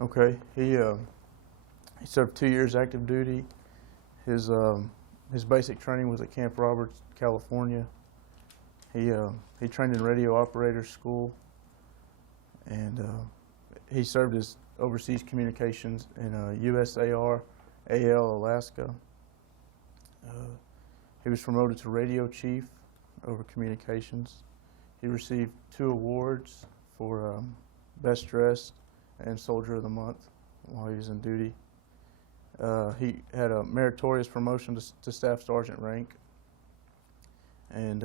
Okay, he served 2 years active duty. His basic training was at Camp Roberts, California. He trained in radio operator school, and he served as overseas communications in USAR, AL, Alaska. He was promoted to radio chief over communications. He received 2 awards for Best Dressed and Soldier of the Month while he was in duty. He had a meritorious promotion to Staff Sergeant rank, and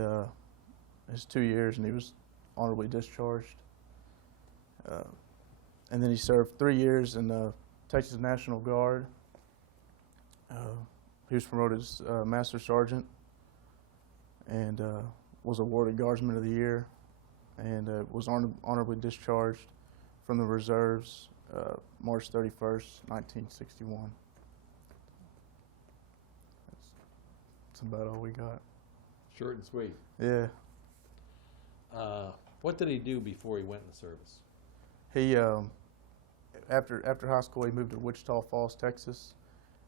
his 2 years, and he was honorably discharged. And then he served 3 years in the Texas National Guard. He was promoted as Master Sergeant and was awarded Guardsman of the Year, and was honorably discharged from the reserves March 31st, 1961. That's about all we got. Short and sweet. Yeah. What did he do before he went in the service? He after high school, he moved to Wichita Falls, Texas,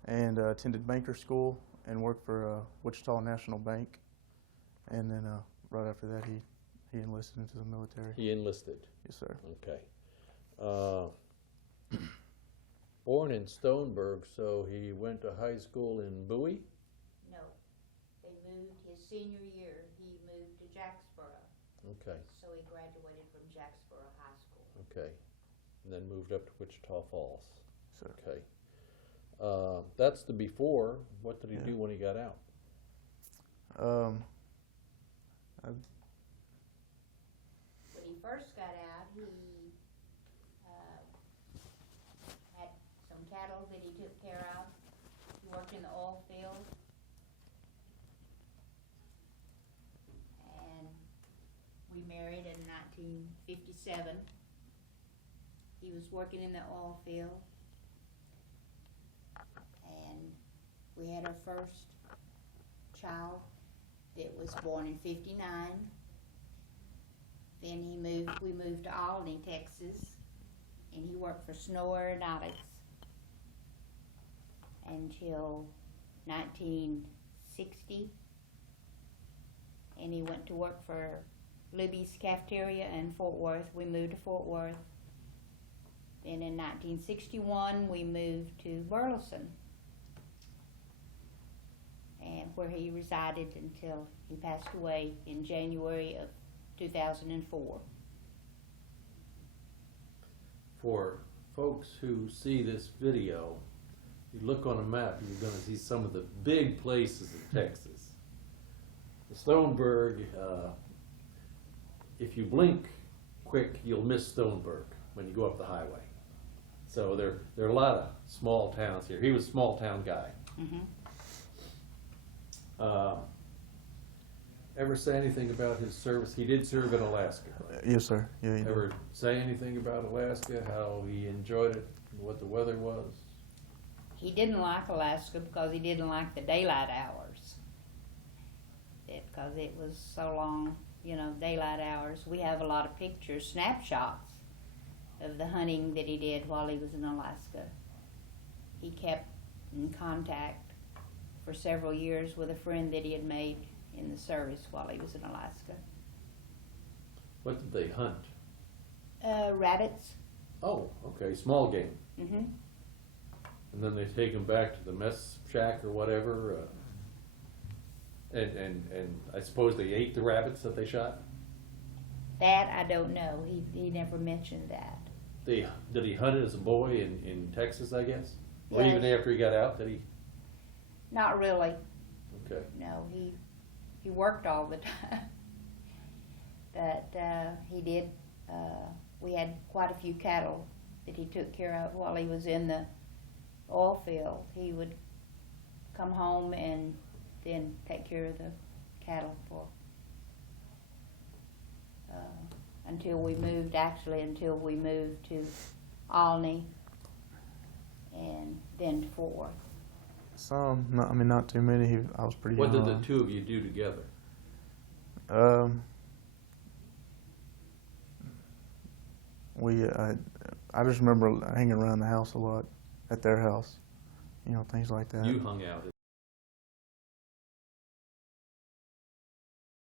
and attended banker school and worked for Wichita National Bank. And then right after that, he enlisted into the military. He enlisted? Yes, sir. Okay. Born in Stoneburg, so he went to high school in Bowie? No. They moved his senior year. He moved to Jacksboro. Okay. So he graduated from Jacksboro High School. Okay. And then moved up to Wichita Falls. Sir. Okay. That's the before. What did he Yeah. do when he got out? When he first got out, he had some cattle that he took care of. He worked in the oil field. And we married in 1957. He was working in the oil field. And we had our first child that was born in 59. Then we moved to Albany, Texas, and he worked for Snow Aeronautics until 1960. And he went to work for Libby's Cafeteria in Fort Worth. We moved to Fort Worth. Then in 1961, we moved to Burleson, and where he resided until he passed away in January of 2004. For folks who see this video, you look on a map and you're going to see some of the big places in Texas. The Stoneburg, if you blink quick, you'll miss Stoneburg when you go up the highway. So there are a lot of small towns here. He was a small town guy. Mm-hmm. Ever say anything about his service? He did serve in Alaska, right? Yes, sir. Yeah. He did. Ever say anything about Alaska, how he enjoyed it, what the weather was? He didn't like Alaska because he didn't like the daylight hours. Because it was so long, daylight hours. We have a lot of pictures, snapshots of the hunting that he did while he was in Alaska. He kept in contact for several years with a friend that he had made in the service while he was in Alaska. What did they hunt? Rabbits. Oh, okay, small game. Mm-hmm. And then they take them back to the mess shack or whatever. And I suppose they ate the rabbits that they shot? That I don't know. He never mentioned that. Did he hunt it as a boy in Texas, I guess? Or Yes. even after he got out, did he? Not really. Okay. No, he worked all the time. But he did. We had quite a few cattle that he took care of while he was in the oil field. He would come home and then take care of the cattle for until we moved to Albany and then to Fort Worth. Some, not too many. I was pretty What young. did the two of you do together? We I just remember hanging around the house a lot, at their house, things like that. You hung out